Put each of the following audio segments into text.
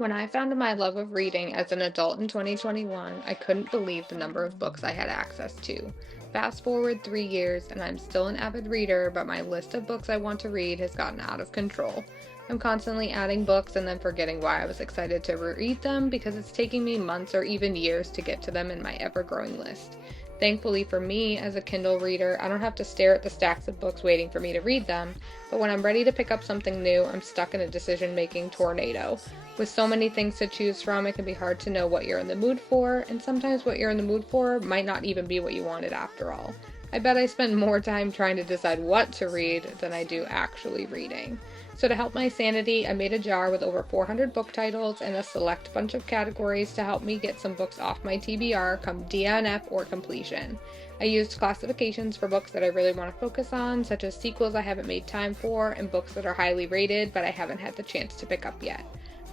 When I found my love of reading as an adult in 2021, I couldn't believe the number of books I had access to. Fast forward 3 years, and I'm still an avid reader, but my list of books I want to read has gotten out of control. I'm constantly adding books and then forgetting why I was excited to read them because it's taking me months or even years to get to them in my ever-growing list. Thankfully for me, as a Kindle reader, I don't have to stare at the stacks of books waiting for me to read them, but when I'm ready to pick up something new, I'm stuck in a decision-making tornado. With so many things to choose from, it can be hard to know what you're in the mood for, and sometimes what you're in the mood for might not even be what you wanted after all. I bet I spend more time trying to decide what to read than I do actually reading. So to help my sanity, I made a jar with over 400 book titles and a select bunch of categories to help me get some books off my TBR come DNF or completion. I used classifications for books that I really want to focus on, such as sequels I haven't made time for and books that are highly rated but I haven't had the chance to pick up yet.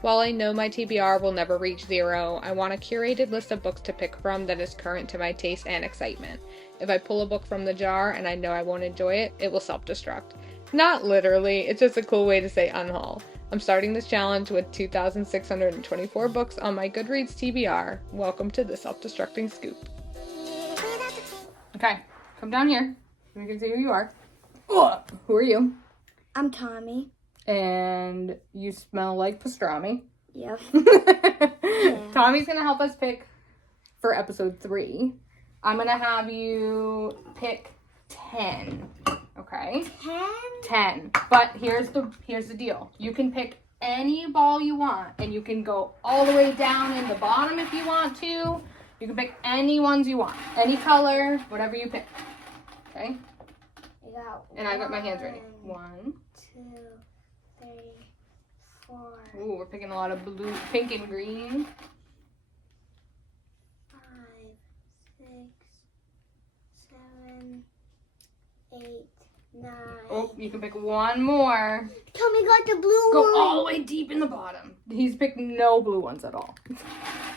While I know my TBR will never reach 0, I want a curated list of books to pick from that is current to my taste and excitement. If I pull a book from the jar and I know I won't enjoy it, it will self-destruct. Not literally, it's just a cool way to say unhaul. I'm starting this challenge with 2,624 books on my Goodreads TBR. Welcome to the self-destructing scoop. Okay, come down here. We can see who you are. Who are you? I'm Tommy. And you smell like pastrami. Yep. Yeah. Tommy's going to help us pick for episode 3. I'm going to have you pick 10. Okay? 10. But here's the deal. You can pick any ball you want, and you can go all the way down in the bottom if you want to. You can pick any ones you want. Any color, whatever you pick. Okay? And I got my hands ready. 1, 2, 3, 4. Ooh, we're picking a lot of blue, pink and green. 5, 6, 7, 8, 9. Oh, you can pick one more. Tommy got the blue Go one. all the way deep in the bottom. He's picked no blue ones at all.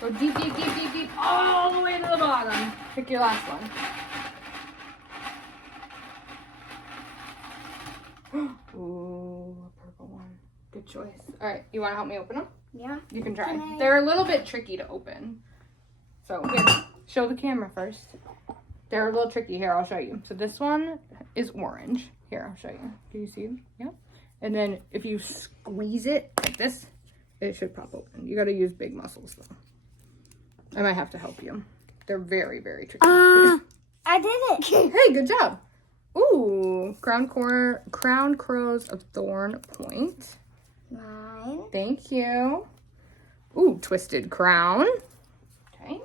Go deep, deep, deep, deep, deep, all the way to the bottom. Pick your last one. Ooh, a purple one. Good choice. All right, you want to help me open them? Yeah. You can try. They're a little bit tricky to open. So, here, show the camera first. They're a little tricky. Here, I'll show you. So this one is orange. Here, I'll show you. Can you see? Yeah. And then if you squeeze it like this, it should pop open. You got to use big muscles, though. I might have to help you. They're very, very tricky. I did it. Hey, good job. Ooh, Crown Crows of Thorn Point. 9. Thank you. Ooh, Twisted Crown. Okay.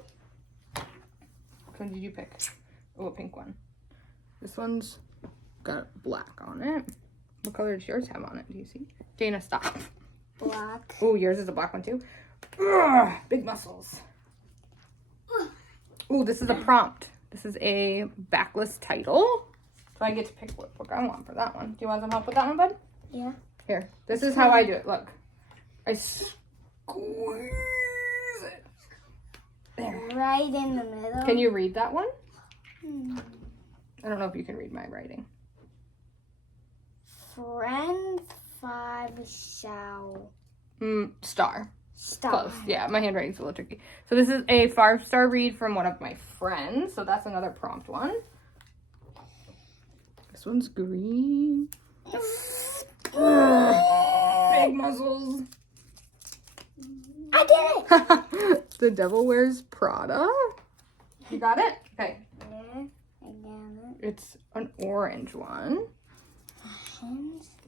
Which one did you pick? Oh, a pink one. This one's got black on it. What color does yours have on it? Do you see? Dana, stop. Black. Oh, yours is a black one too. Ugh, big muscles. Ooh, this is a prompt. This is a backlist title. So I get to pick what book I want for that one. Do you want some help with that one, bud? Yeah. Here. This is how I do it. Look. I squeeze it. There. Right in the middle. Can you read that one? I don't know if you can read my writing. Friend 5 shall. Star. Star. Close. Yeah, my handwriting's a little tricky. So this is a 5-star read from one of my friends. So that's another prompt one. This one's green. Big muscles. I did it. The Devil Wears Prada. You got it? Okay. Yeah, I got it. It's an orange one.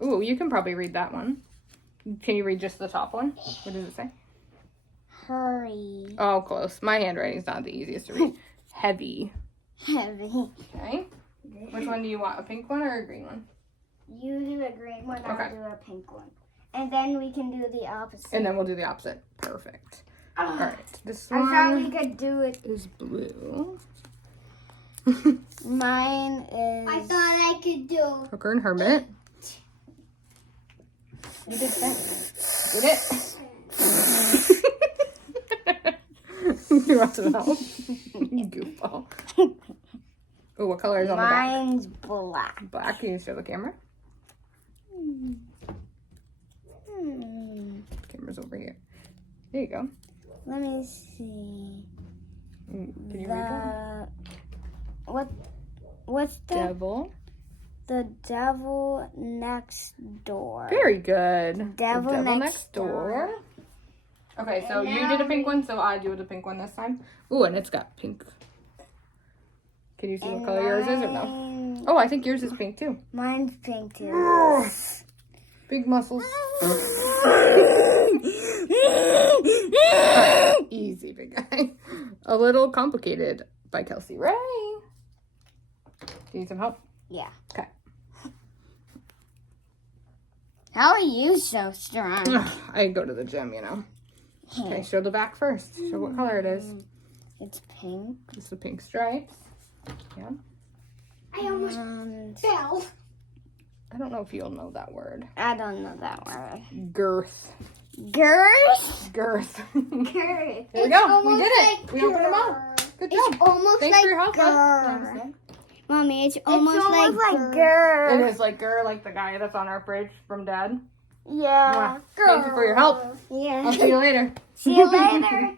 Ooh, you can probably read that one. Can you read just the top one? What does it say? Hurry. Oh, close. My handwriting's not the easiest to read. Heavy. Heavy. Okay. Which one do you want? A pink one or a green one? You do a green one, Okay. I'll do a pink one. And then we can do the opposite. And then we'll do the opposite. Perfect. All right. This I thought one we could do it. is blue. Mine is... I thought I could do... Hooker and Hermit. You did that. Did it? You want some help? You goofball. Oh, what color is on the back? Mine's black. Black. Can you show the camera? Camera's over here. There you go. Let me see. Can you read that? What's the Devil. The Devil Next Door. Very good. Devil The Devil Next Next Door. Okay, so you did a pink one, so I do the pink one this time. Ooh, and it's got pink. Can you see what color yours is or no? Oh, I think yours is pink too. Mine's pink too. Big muscles. Easy, big guy. A Little Complicated by Kelsey Ray. Do you need some help? Yeah. Okay. How are you so strong? I go to the gym, you know. Okay, show the back first. Show what color it is. It's pink. It's the pink stripes. Yeah. I almost fell. I don't know if you'll know that word. I don't know that word. Girth. Girth? Girth. Girth. There we go. We did it. We opened them up. Good job. It's almost Thanks like for your help, girth. bud. Mommy, it's almost like girth. It is like like the guy that's on our fridge from Dad. Yeah. Thank you for your help. Yeah. I'll see you later. See you later.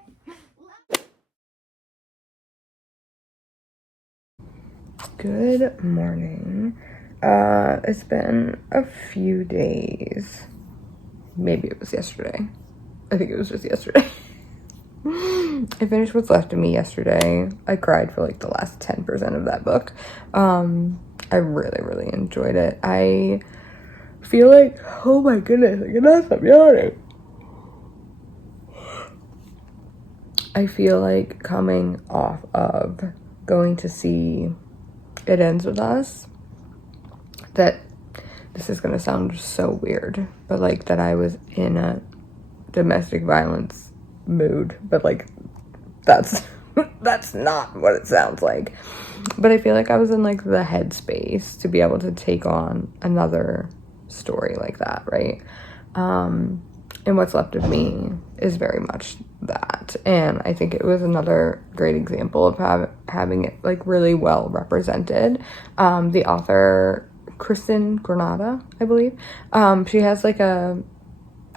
Good morning. It's been a few days. Maybe it was yesterday. I think it was just yesterday. I finished what's left of me yesterday. I cried for like the last 10% of that book. I really, really enjoyed it. I feel like, oh my goodness, I cannot stop yawning. I feel like coming off of going to see It Ends With Us, that this is gonna sound so weird, but like that I was in a domestic violence mood, but like that's not what it sounds like. But I feel like I was in like the headspace to be able to take on another story like that, right? And What's Left of Me is very much that. And I think it was another great example of having it like really well represented. The author, Kristen Granada, I believe, she has like a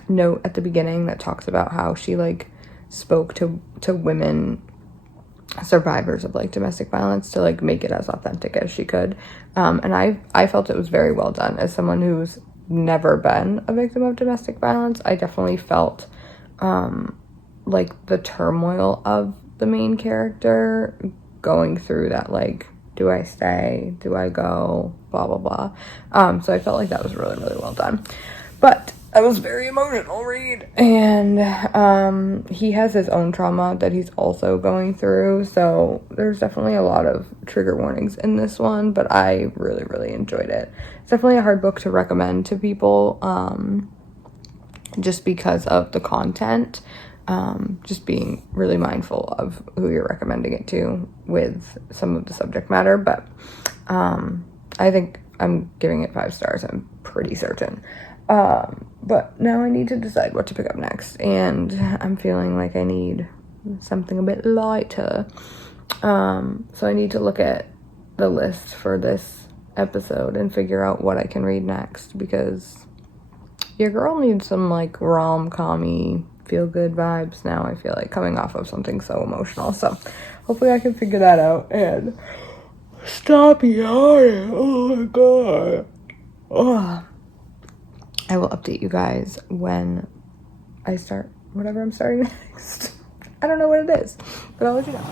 note at the beginning that talks about how she like spoke to women survivors of like domestic violence to like make it as authentic as she could. And I felt it was very well done. As someone who's never been a victim of domestic violence, I definitely felt like the turmoil of the main character going through that, like, do I stay, do I go, blah blah blah. So I felt like that was really, really well done. But I was very emotional read, and he has his own trauma that he's also going through, so there's definitely a lot of trigger warnings in this one, but I really, really enjoyed it. It's definitely a hard book to recommend to people, just because of the content, just being really mindful of who you're recommending it to with some of the subject matter, but I think I'm giving it 5 stars, I'm pretty certain. But now I need to decide what to pick up next, and I'm feeling like I need something a bit lighter. So I need to look at the list for this episode and figure out what I can read next, because your girl needs some like rom-com-y feel-good vibes now, I feel like, coming off of something so emotional. So hopefully I can figure that out and stop yawning. Oh my god. Oh. I will update you guys when I start whatever I'm starting next. I don't know what it is, but I'll let you know.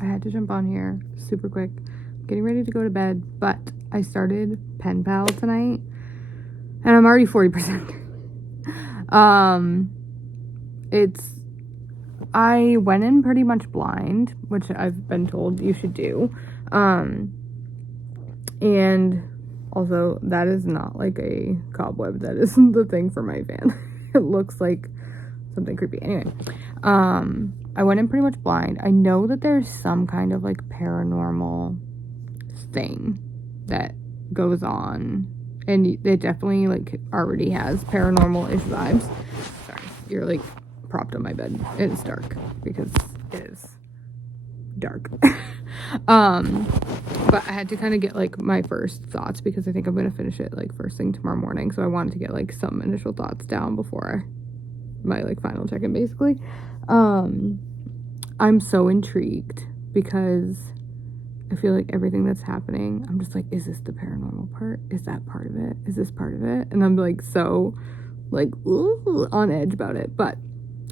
I had to jump on here super quick. I'm getting ready to go to bed, but I started Pen Pal tonight, and I'm already 40%. I went in pretty much blind, which I've been told you should do. And also, that is not like a cobweb. That isn't the thing for my fan. It looks like something creepy. Anyway, I went in pretty much blind. I know that there's some kind of like paranormal thing that goes on, and it definitely like already has paranormal-ish vibes. Sorry, you're like propped on my bed. It's dark because it is dark. But I had to kind of get like my first thoughts because I think I'm gonna finish it like first thing tomorrow morning, so I wanted to get like some initial thoughts down before my like final check-in basically. I'm so intrigued because I feel like everything that's happening, I'm just like, is this the paranormal part? Is that part of it? Is this part of it? And I'm like so like ooh, on edge about it, but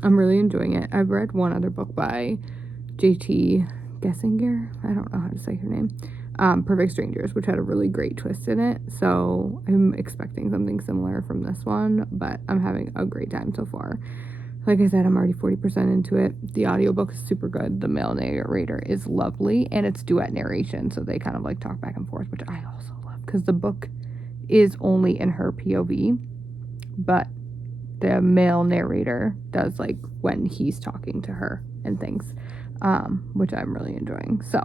I'm really enjoying it. I've read one other book by JT Gessinger. I don't know how to say her name. Perfect Strangers, which had a really great twist in it. So I'm expecting something similar from this one, but I'm having a great time so far. Like I said, I'm already 40% into it. The audiobook is super good. The male narrator is lovely, and it's duet narration, so they kind of like talk back and forth, which I also love because the book is only in her POV, but the male narrator does like when he's talking to her and things, which I'm really enjoying. So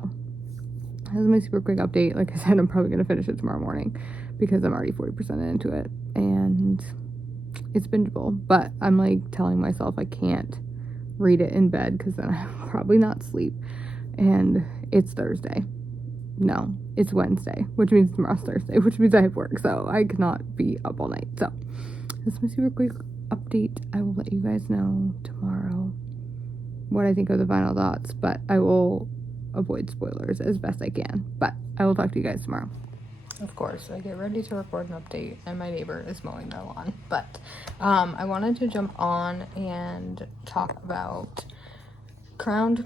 this is my super quick update. Like I said, I'm probably going to finish it tomorrow morning because I'm already 40% into it, and it's bingeable, but I'm like telling myself I can't read it in bed because then I'll probably not sleep. And it's Thursday. No, it's Wednesday, which means tomorrow's Thursday, which means I have work, so I cannot be up all night. So this is my super quick update. I will let you guys know tomorrow what I think of the final thoughts, but I will avoid spoilers as best I can. But I will talk to you guys tomorrow. Of course, I get ready to record an update, and my neighbor is mowing their lawn. But I wanted to jump on and talk about Crowned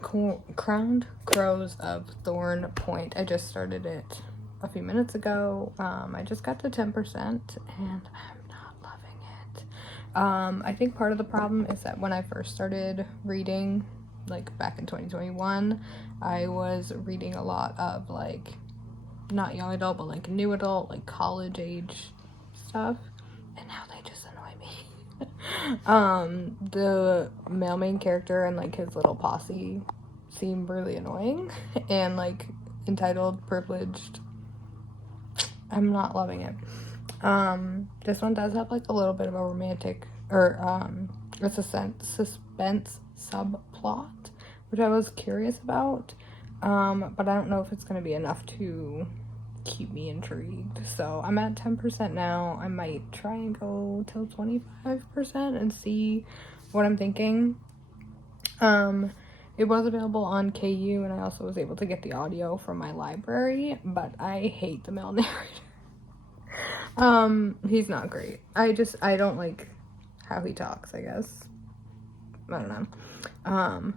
Crows of Thorn Point. I just started it a few minutes ago. I just got to 10%, and I'm not loving it. I think part of the problem is that when I first started reading, like back in 2021, I was reading a lot of like not young adult, but like new adult, like college age stuff, and now they just annoy me. The male main character and like his little posse seem really annoying and like entitled, privileged. I'm not loving it. This one does have like a little bit of a romantic or a suspense subplot, which I was curious about, but I don't know if it's going to be enough to keep me intrigued. So I'm at 10% now. I might try and go till 25% and see what I'm thinking. It was available on KU, and I also was able to get the audio from my library, but I hate the male narrator. He's not great. I don't like how he talks, I guess. I don't know.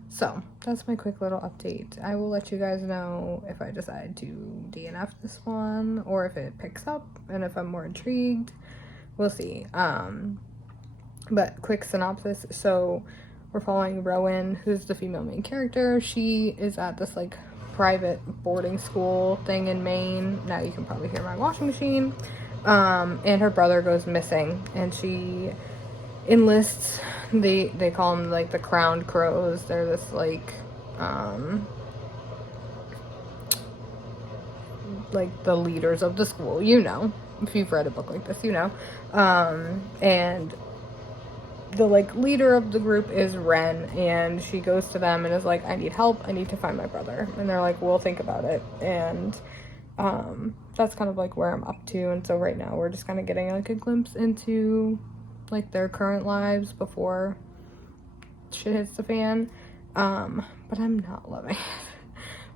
So that's my quick little update. I will let you guys know if I decide to DNF this one or if it picks up and if I'm more intrigued. We'll see. But quick synopsis. So we're following Rowan, who's the female main character. She is at this like private boarding school thing in Maine. Now you can probably hear my washing machine. And her brother goes missing, and she enlists, they call them like the Crowned Crows. They're this like the leaders of the school, you know, if you've read a book like this, you know. And the like leader of the group is Ren, and she goes to them and is like, I need help, I need to find my brother. And they're like, we'll think about it. And that's kind of like where I'm up to. And so right now we're just kind of getting like a glimpse into like their current lives before shit hits the fan. But I'm not loving it.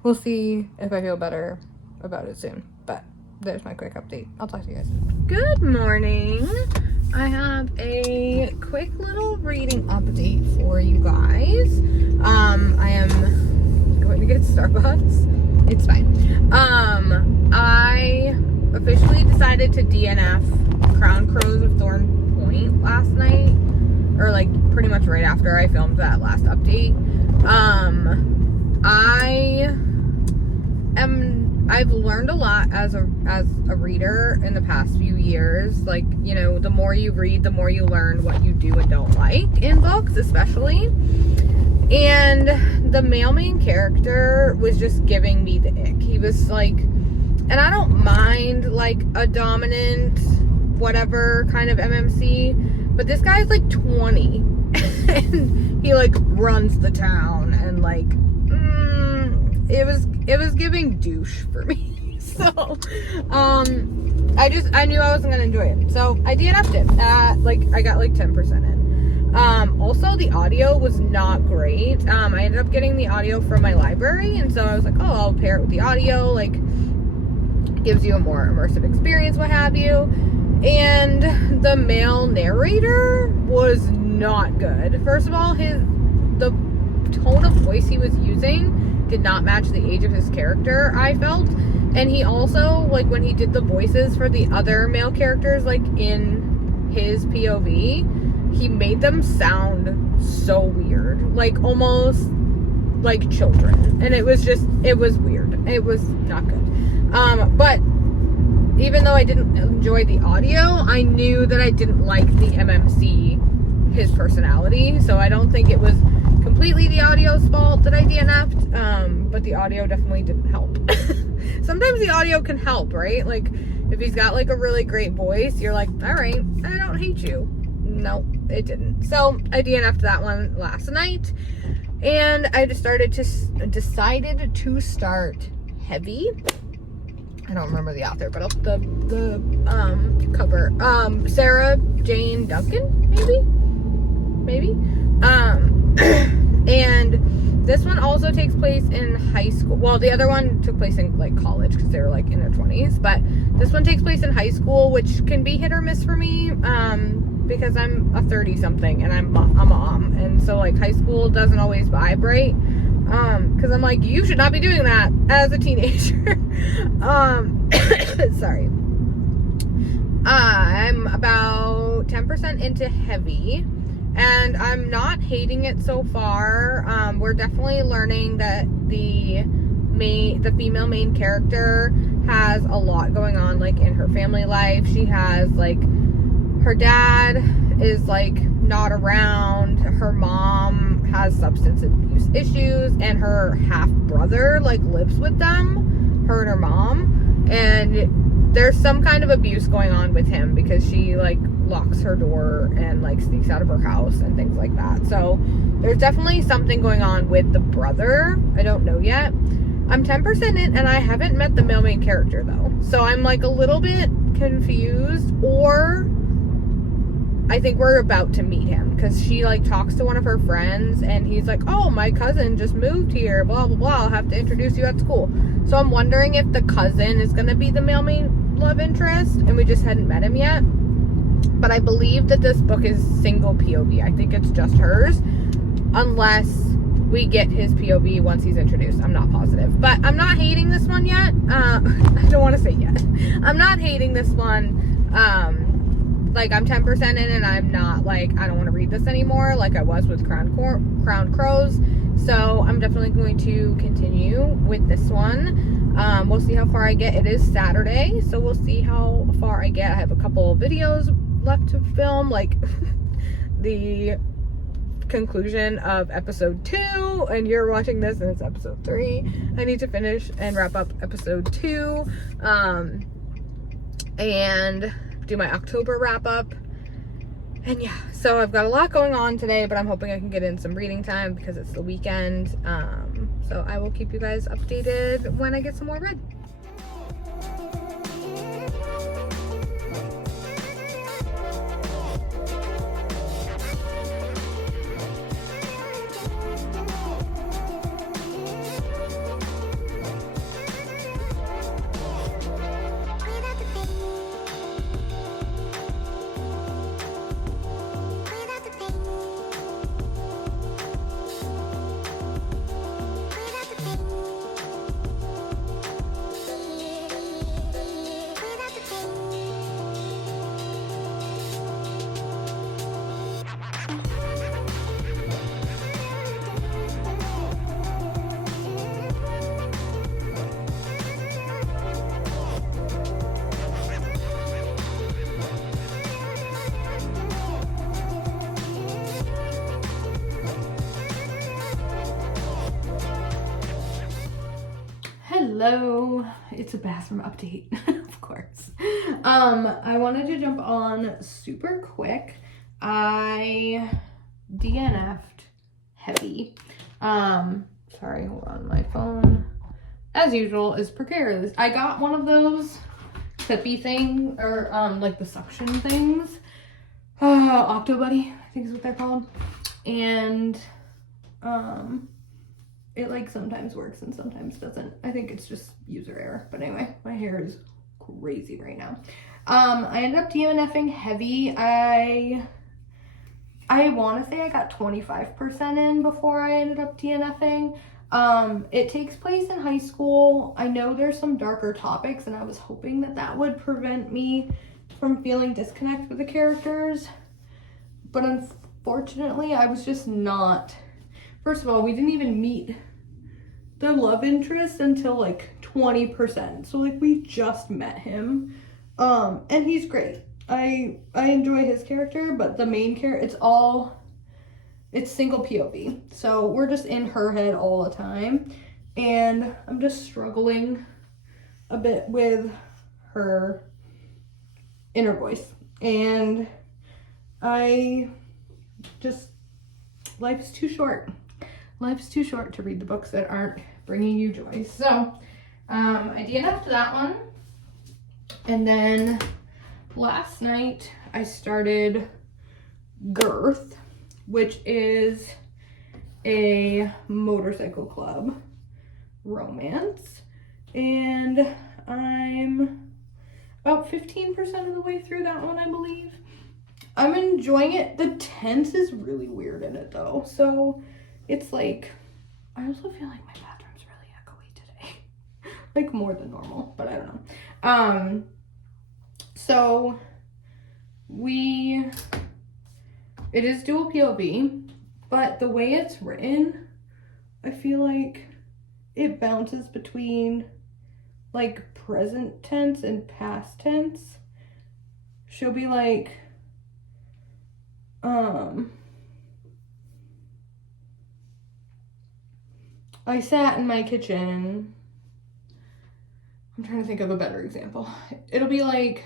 We'll see if I feel better about it soon. But there's my quick update. I'll talk to you guys. Good morning. I have a quick little reading update for you guys. I am going to get Starbucks. It's fine. I officially decided to DNF Crown Crows of Thorn Point last night, or like pretty much right after I filmed that last update. I've learned a lot as a reader in the past few years. Like, you know, the more you read, the more you learn what you do and don't like in books, especially. And the male main character was just giving me the ick. He was like, and I don't mind like a dominant whatever kind of MMC, but this guy's like 20 and he like runs the town, and like it was giving douche for me. So I knew I wasn't gonna enjoy it, so I DNF'd it. Like I got like 10% in. Also the audio was not great. I ended up getting the audio from my library, and so I was like, oh, I'll pair it with the audio, like gives you a more immersive experience, what have you. And the male narrator was not good. First of all, the tone of voice he was using did not match the age of his character, I felt. And he also, like, when he did the voices for the other male characters, like in his POV, he made them sound so weird, like almost like children. And it was weird. It was not good. But even though I didn't enjoy the audio, I knew that I didn't like the MMC, his personality. So I don't think it was completely the audio's fault that I DNF'd, but the audio definitely didn't help. Sometimes the audio can help, right? Like, if he's got like a really great voice, you're like, all right, I don't hate you. No, it didn't. So I DNF'd that one last night, and I decided to start Heavy. I don't remember the author, but the cover. Sarah Jane Duncan, maybe. And this one also takes place in high school. Well, the other one took place in like college because they were like in their 20s, but this one takes place in high school, which can be hit or miss for me, because I'm a 30-something and I'm a mom, and so like high school doesn't always vibrate. Because I'm like, you should not be doing that as a teenager. Sorry. I'm about 10% into Heavy, and I'm not hating it so far. We're definitely learning that the female main character has a lot going on, like in her family life. She has like, her dad is like not around, her mom has substance abuse issues, and her half brother like lives with them, her and her mom, and there's some kind of abuse going on with him because she like locks her door and like sneaks out of her house and things like that. So there's definitely something going on with the brother. I don't know yet. I'm 10% in, and I haven't met the male main character though, so I'm like a little bit confused, or I think we're about to meet him, because she like talks to one of her friends and he's like, oh, my cousin just moved here, blah blah blah, I'll have to introduce you at school. So I'm wondering if the cousin is going to be the male main love interest and we just hadn't met him yet. But I believe that this book is single POV. I think it's just hers, unless we get his POV once he's introduced. I'm not positive, but I'm not hating this one yet. I don't want to say yet. I'm not hating this one. Like, I'm 10% in, and I'm not like, I don't want to read this anymore like I was with Crown Crows. So I'm definitely going to continue with this one. We'll see how far I get. It is Saturday, so we'll see how far I get. I have a couple videos left to film, like the conclusion of episode 2, and you're watching this and it's episode 3. I need to finish and wrap up episode 2, and do my October wrap up. And yeah, so I've got a lot going on today, but I'm hoping I can get in some reading time because it's the weekend. So I will keep you guys updated when I get some more read. Hello, it's a bathroom update, of course. I wanted to jump on super quick. I DNF'd heavy. Sorry, hold on, my phone, as usual, is precarious. I got one of those clippy thing, or like the suction things. Octobuddy, I think is what they're called. And it like sometimes works and sometimes doesn't. I think it's just user error. But anyway, my hair is crazy right now. I ended up DNFing heavy. I want to say I got 25% in before I ended up DNFing. It takes place in high school. I know there's some darker topics, and I was hoping that that would prevent me from feeling disconnect with the characters. But unfortunately, I was just not. First of all, we didn't even meet the love interest until like 20%. So like we just met him. And he's great. I enjoy his character, but the main character, it's single POV. So we're just in her head all the time. And I'm just struggling a bit with her inner voice. And life's too short. Life's too short to read the books that aren't bringing you joy. So, I DNF'd that one. And then last night I started Girth, which is a motorcycle club romance. And I'm about 15% of the way through that one, I believe. I'm enjoying it. The tense is really weird in it though. So it's like, I also feel like my bathroom's really echoey today. Like more than normal, but I don't know. So it is dual POV, but the way it's written, I feel like it bounces between like present tense and past tense. She'll be like, I sat in my kitchen. I'm trying to think of a better example. It'll be like,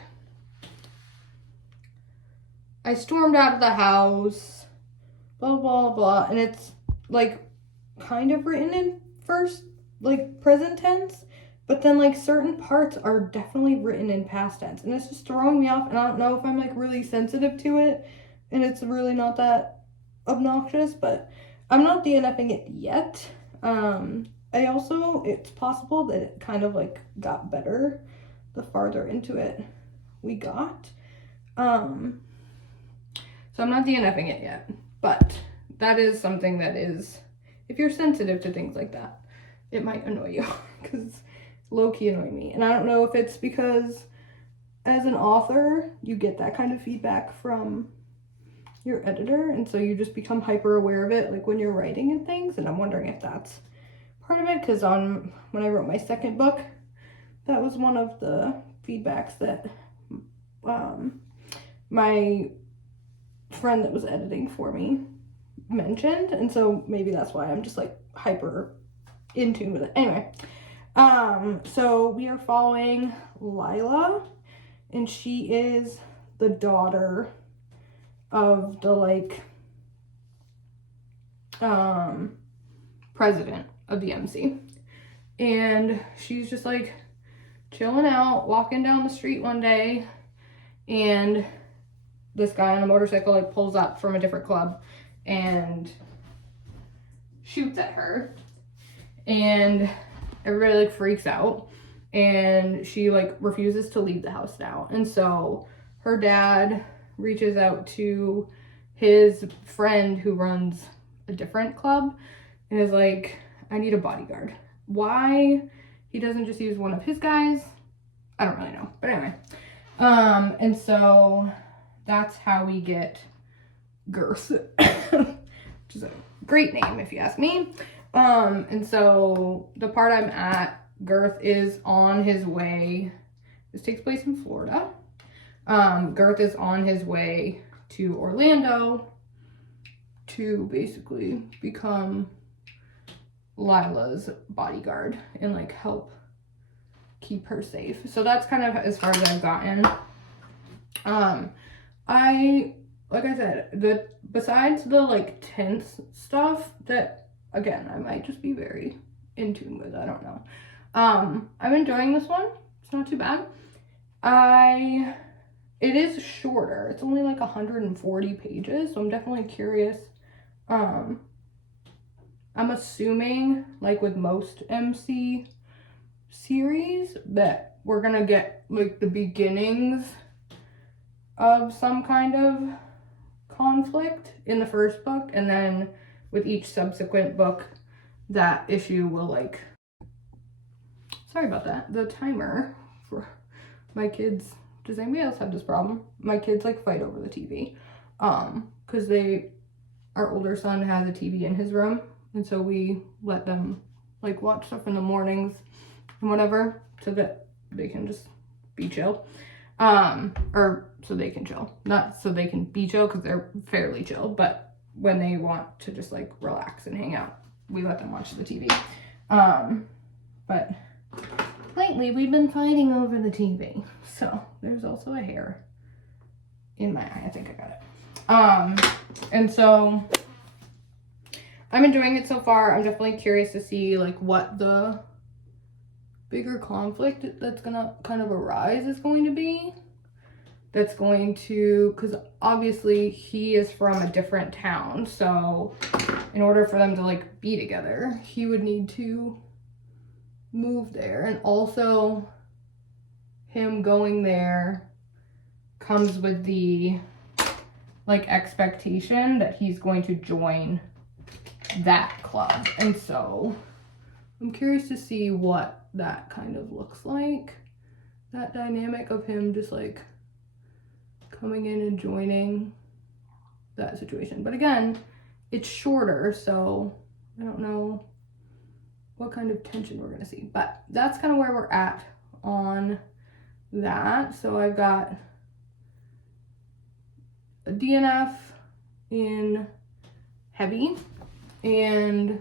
I stormed out of the house, blah, blah, blah. And it's like kind of written in first, like present tense, but then like certain parts are definitely written in past tense. And it's just throwing me off. And I don't know if I'm like really sensitive to it and it's really not that obnoxious, but I'm not DNFing it yet. It's possible that it kind of like got better the farther into it we got. So I'm not DNFing it yet, but that is something that is, if you're sensitive to things like that, it might annoy you because it's low-key annoying me. And I don't know if it's because as an author, you get that kind of feedback from your editor, and so you just become hyper aware of it like when you're writing and things, and I'm wondering if that's part of it, because when I wrote my second book, that was one of the feedbacks that my friend that was editing for me mentioned, and so maybe that's why I'm just like hyper in tune with it. Anyway, so we are following Lila, and she is the daughter of the like president of the MC, and she's just like chilling out, walking down the street one day, and this guy on a motorcycle like pulls up from a different club and shoots at her, and everybody like freaks out, and she like refuses to leave the house now. And so her dad reaches out to his friend who runs a different club and is like, I need a bodyguard. Why he doesn't just use one of his guys, I don't really know. But anyway, and so that's how we get Girth, which is a great name if you ask me. And so the part I'm at, Girth is on his way. This takes place in Florida. Girth is on his way to Orlando to basically become Lila's bodyguard and like help keep her safe. So that's kind of as far as I've gotten. Like I said, besides the like tense stuff that, again, I might just be very in tune with, I don't know. I'm enjoying this one. It's not too bad. It is shorter. It's only like 140 pages, so I'm definitely curious. I'm assuming, like with most MC series, that we're gonna get like the beginnings of some kind of conflict in the first book, and then with each subsequent book, that issue will like, sorry about that, the timer for my kids, does anybody else have this problem? My kids like fight over the TV, because our older son has a TV in his room, and so we let them like watch stuff in the mornings and whatever, so that they can just be chill. Or so they can chill, not so they can be chill, because they're fairly chill, but when they want to just like relax and hang out, we let them watch the TV. But lately we've been fighting over the TV, so there's also a hair in my eye. I think I got it. And so I'm enjoying it so far. I'm definitely curious to see like what the bigger conflict that's gonna kind of arise is going to be. That's going to, because obviously he is from a different town, so in order for them to like be together, he would need to move there, and also him going there comes with the like expectation that he's going to join that club, and so I'm curious to see what that kind of looks like, that dynamic of him just like coming in and joining that situation. But again, it's shorter, so I don't know what kind of tension we're gonna see, but that's kind of where we're at on that. So I've got a DNF in heavy and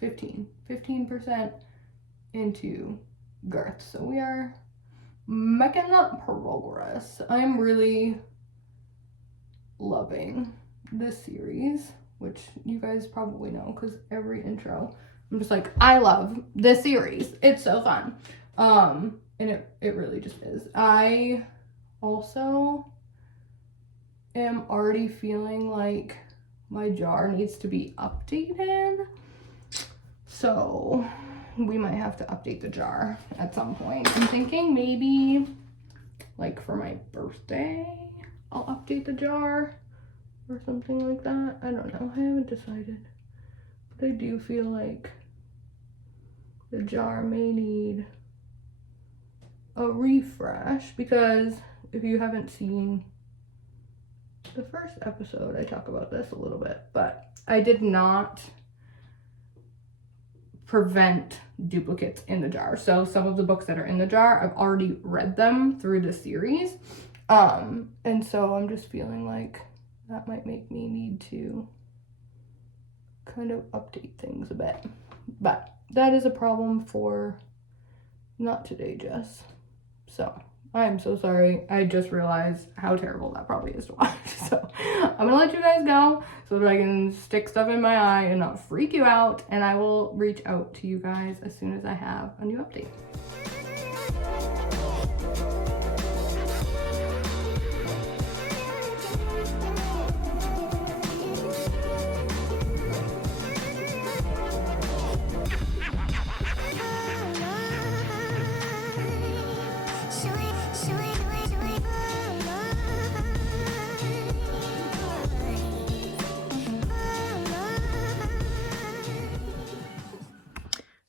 15% into girth. So we are making up progress. I'm really loving this series, which you guys probably know, because every intro I'm just like, I love this series. It's so fun. And it really just is. I also am already feeling like my jar needs to be updated. So we might have to update the jar at some point. I'm thinking maybe like for my birthday, I'll update the jar or something like that. I don't know. I haven't decided. But I do feel like the jar may need a refresh, because if you haven't seen the first episode, I talk about this a little bit, but I did not prevent duplicates in the jar. So some of the books that are in the jar, I've already read them through the series. And so I'm just feeling like that might make me need to kind of update things a bit. But that is a problem for not today, Jess. So I am so sorry. I just realized how terrible that probably is to watch. So I'm gonna let you guys go so that I can stick stuff in my eye and not freak you out. And I will reach out to you guys as soon as I have a new update.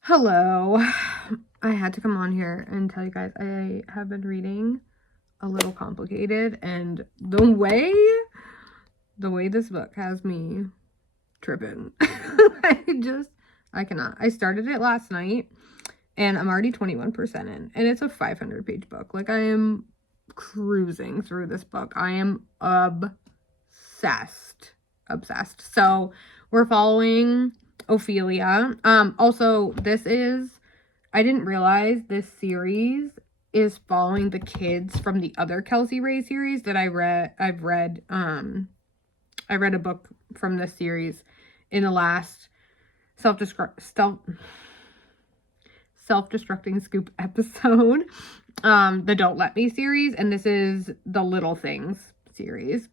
Hello. I had to come on here and tell you guys I have been reading A Little Complicated, and the way this book has me tripping. I cannot. I started it last night and I'm already 21% in, and it's a 500-page book. Like, I am cruising through this book. I am obsessed. So we're following Ophelia. Also, I didn't realize this series is following the kids from the other Kelsey Ray series that I read. I read a book from this series in the last self-destructing scoop episode, the Don't Let Me series, and this is the Little Things series.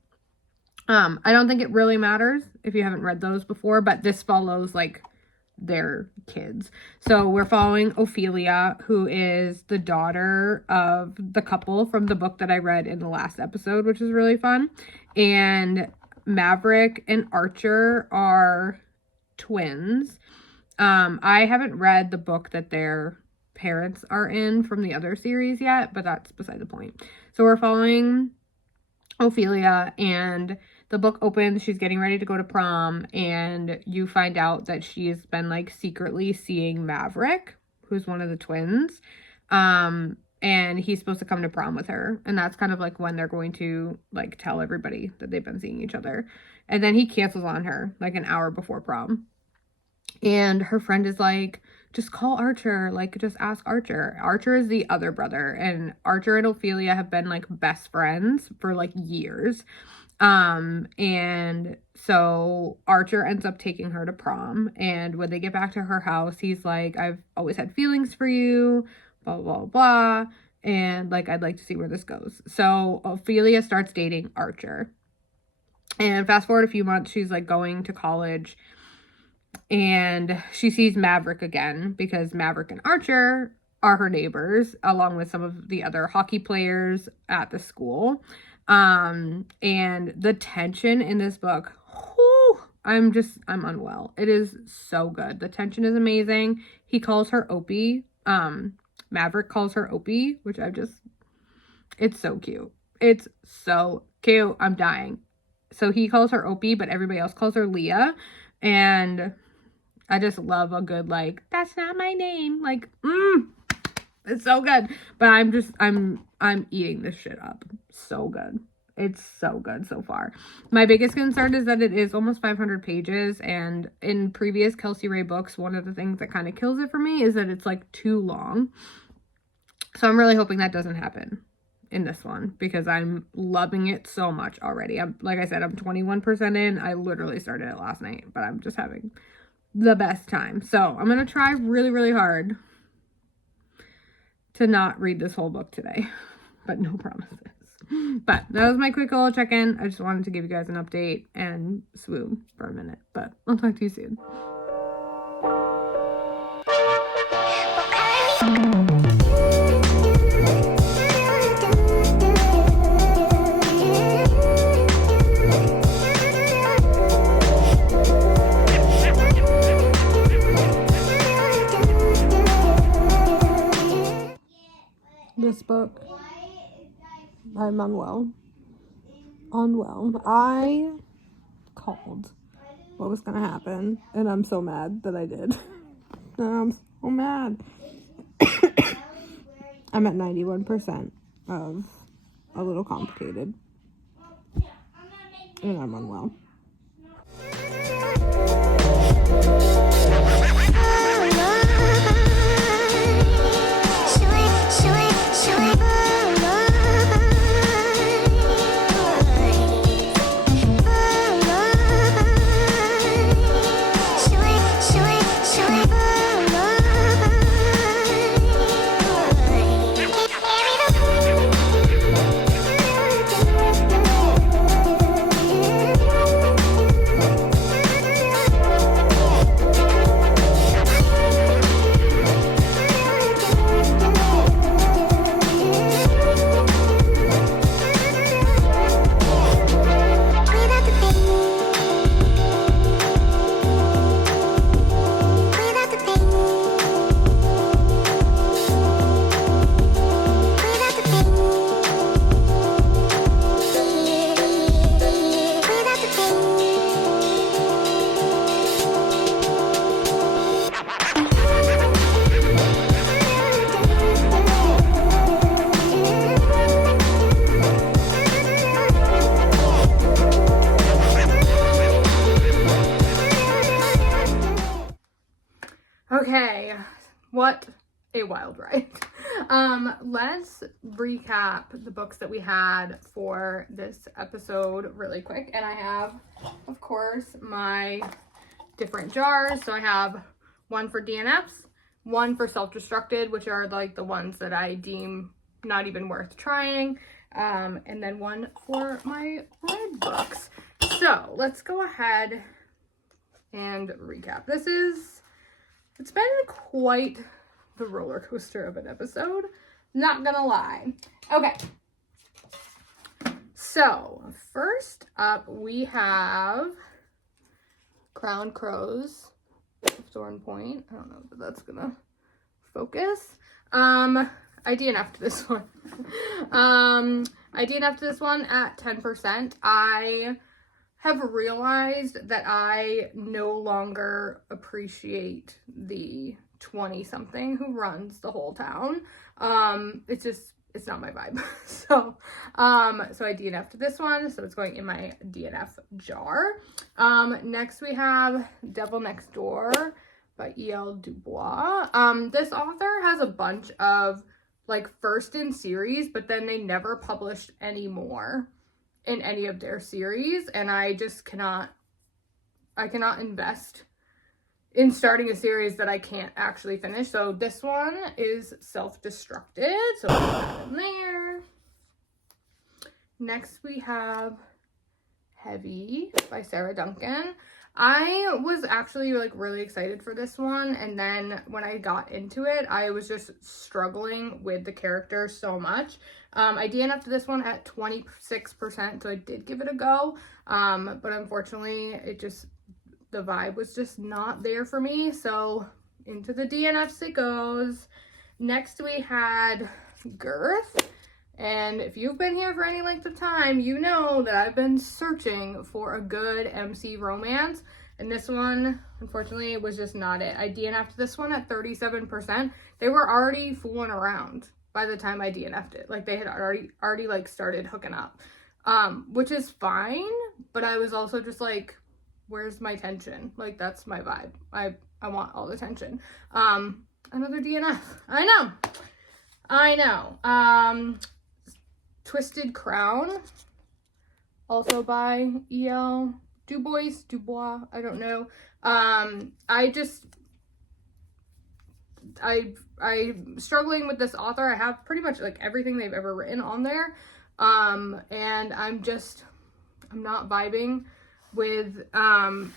I don't think it really matters if you haven't read those before, but this follows like their kids. So we're following Ophelia, who is the daughter of the couple from the book that I read in the last episode, which is really fun. And Maverick and Archer are twins. I haven't read the book that their parents are in from the other series yet, but that's beside the point. So we're following Ophelia, and the book opens, she's getting ready to go to prom, and you find out that she's been like secretly seeing Maverick, who's one of the twins. And he's supposed to come to prom with her, and that's kind of like when they're going to like tell everybody that they've been seeing each other. And then he cancels on her like an hour before prom. And her friend is like, just call Archer, like just ask Archer. Archer is the other brother, and Archer and Ophelia have been like best friends for like years. And so Archer ends up taking her to prom, and when they get back to her house, he's like, I've always had feelings for you, blah, blah, blah, and like, I'd like to see where this goes. So Ophelia starts dating Archer, and fast forward a few months, she's like going to college, and she sees Maverick again because Maverick and Archer are her neighbors, along with some of the other hockey players at the school. And the tension in this book, whew, I'm unwell. It is so good. The tension is amazing. He calls her Opie. Maverick calls her Opie, which it's so cute. It's so cute. I'm dying. So he calls her Opie, but everybody else calls her Leah. And I just love a good, like, that's not my name. Like, it's so good. But I'm eating this shit up. So good. It's so good so far. My biggest concern is that it is almost 500 pages. And in previous Kelsey Ray books, one of the things that kind of kills it for me is that it's like too long. So I'm really hoping that doesn't happen in this one, because I'm loving it so much already. Like I said, I'm 21% in. I literally started it last night, but I'm just having the best time. So I'm going to try really, really hard to not read this whole book today, but no promises. But that was my quick little check-in. I just wanted to give you guys an update and swoon for a minute, but I'll talk to you soon. This book, I'm unwell. I called what was gonna happen, and I'm so mad that I did. I'm so mad. I'm at 91% of a little complicated, and I'm unwell. Okay, what a wild ride. Let's recap the books that we had for this episode really quick. And I have, of course, my different jars. So I have one for DNFs, one for self-destructed, which are like the ones that I deem not even worth trying, and then one for my red books. So let's go ahead and recap. It's been quite the roller coaster of an episode, not gonna lie. Okay, so first up we have Crowned Crows, Thorn Point. I don't know if that's gonna focus. I DNF'd this one. I DNF'd this one at 10%. I have realized that I no longer appreciate the 20-something who runs the whole town. It's not my vibe. So I DNF'd this one, so it's going in my DNF jar. Next we have Devil Next Door by E.L. Dubois. This author has a bunch of like first in series, but then they never published any more in any of their series, and I cannot invest in starting a series that I can't actually finish. So this one is Self-Destructed, so I'll put that in there. Next we have Heavy by Sarah Duncan. I was actually like really excited for this one, and then when I got into it, I was just struggling with the characters so much. I DNF'd this one at 26%, so I did give it a go, but unfortunately the vibe was just not there for me, so into the DNFs it goes. Next we had Girth, and if you've been here for any length of time, you know that I've been searching for a good MC romance, and this one, unfortunately, was just not it. I DNF'd this one at 37%. They were already fooling around by the time I DNF'd it. Like, they had already like started hooking up, which is fine, but I was also just like, where's my tension? Like, that's my vibe. I want all the tension. Another DNF. I know. Twisted Crown, also by E.L. Dubois, I don't know. I'm struggling with this author. I have pretty much like everything they've ever written on there. And I'm not vibing with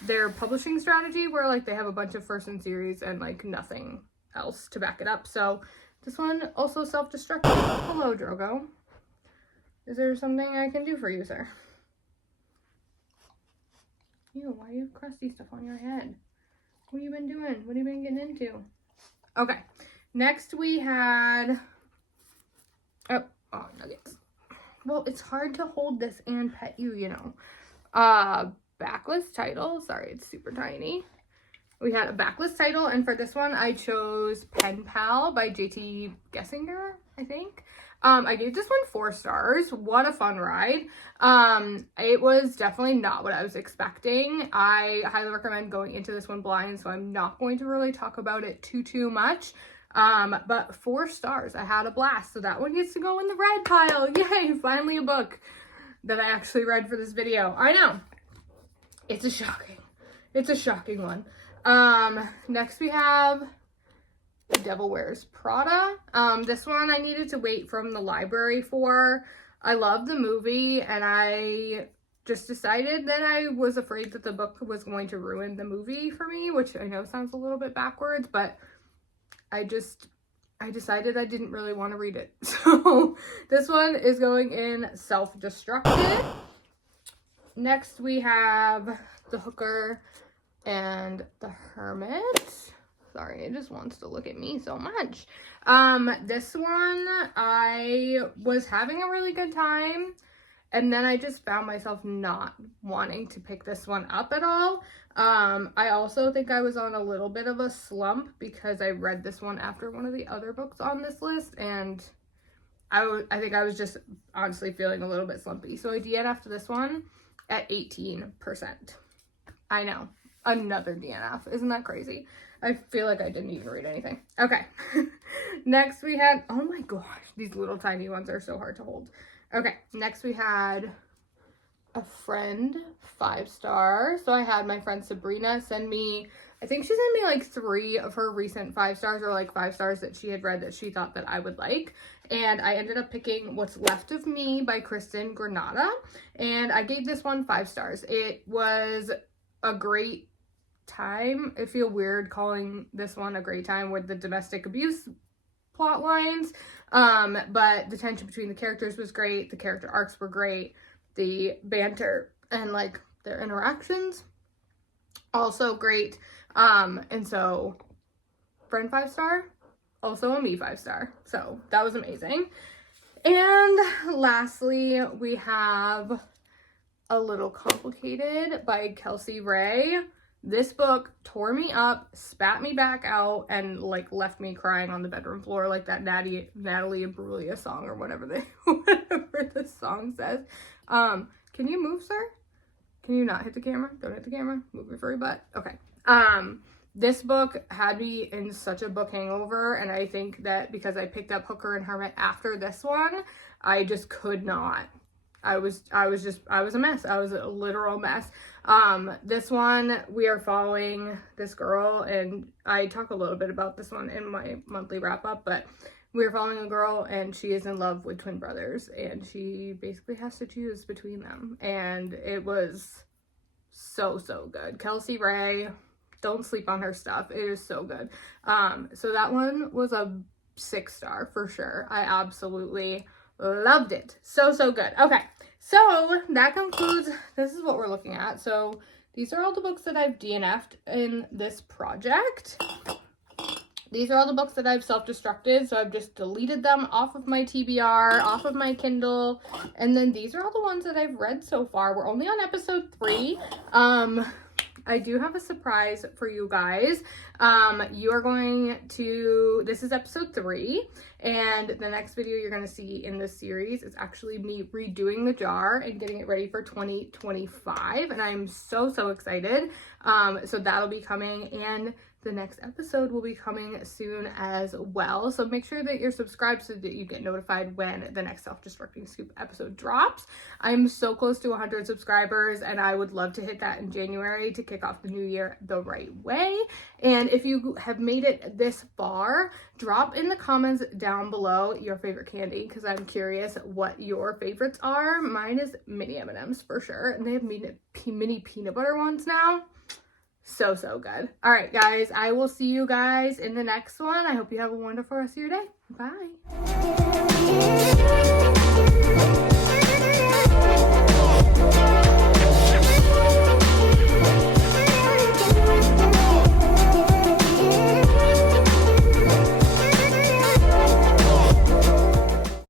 their publishing strategy, where like they have a bunch of first in series and like nothing else to back it up. So this one also self-destructed. Hello, Drogo. Is there something I can do for you, sir? Ew, why do you have crusty stuff on your head? What have you been doing? What have you been getting into? Okay, next we had... Oh, nuggets. Well, it's hard to hold this and pet you, you know. Backlist title. Sorry, it's super tiny. We had a backlist title, and for this one, I chose Pen Pal by J.T. Gessinger, I think. I gave this one 4 stars. What a fun ride. It was definitely not what I was expecting. I highly recommend going into this one blind, so I'm not going to really talk about it too much. But 4 stars. I had a blast. So that one gets to go in the red pile. Yay, finally a book that I actually read for this video. I know. It's a shocking one. Next we have The Devil Wears Prada. This one I needed to wait from the library for. I love the movie, and I just decided that I was afraid that the book was going to ruin the movie for me, which I know sounds a little bit backwards, but I decided I didn't really want to read it. So this one is going in Self-Destructed. Next we have The Hooker and The Hermit. Sorry, it just wants to look at me so much. This one, I was having a really good time, and then I just found myself not wanting to pick this one up at all. I also think I was on a little bit of a slump because I read this one after one of the other books on this list, and I think I was just honestly feeling a little bit slumpy. So I DNF'd this one at 18%. I know, another DNF. Isn't that crazy? I feel like I didn't even read anything. Okay. Next we had, oh my gosh, these little tiny ones are so hard to hold. Okay, next we had a friend 5-star. So I had my friend Sabrina send me, I think she sent me like 3 of her recent 5-stars, or like 5 stars that she had read that she thought that I would like. And I ended up picking What's Left of Me by Kristen Granada. And I gave this one 5 stars. It was a great time. I feel weird calling this one a great time with the domestic abuse plot lines. But the tension between the characters was great. The character arcs were great. The banter and like their interactions also great. And so friend 5-star, also a me 5-star. So that was amazing. And lastly, we have A Little Complicated by Kelsey Ray. This book tore me up, spat me back out, and like left me crying on the bedroom floor like that Natalie Imbruglia song, or whatever the song says. Can you move, sir? Can you not hit the camera? Don't hit the camera. Move your furry butt. Okay. This book had me in such a book hangover, and I think that because I picked up Hooker and Hermit after this one, I just could not. I was a mess. I was a literal mess. This one, we are following this girl, and I talk a little bit about this one in my monthly wrap up, but we're following a girl and she is in love with twin brothers, and she basically has to choose between them. And it was so good. Kelsey Ray, don't sleep on her stuff. It is so good. So that one was a 6-star for sure. I absolutely loved it. So good. Okay, so that concludes, this is what we're looking at. So these are all the books that I've DNF'd in this project. These are all the books that I've self-destructed, so I've just deleted them off of my TBR, off of my Kindle, and then these are all the ones that I've read so far. We're only on episode 3. I do have a surprise for you guys. You are going to, this is episode 3, and the next video you're going to see in this series is actually me redoing the jar and getting it ready for 2025, and I'm so excited. So that'll be coming, and the next episode will be coming soon as well. So make sure that you're subscribed so that you get notified when the next Self-Destructing Scoop episode drops. I'm so close to 100 subscribers, and I would love to hit that in January to kick off the new year the right way. And if you have made it this far, drop in the comments down below your favorite candy, because I'm curious what your favorites are. Mine is mini M&Ms for sure, and they have mini peanut butter ones now. So good. All right, guys, I will see you guys in the next one. I hope you have a wonderful rest of your day. Bye.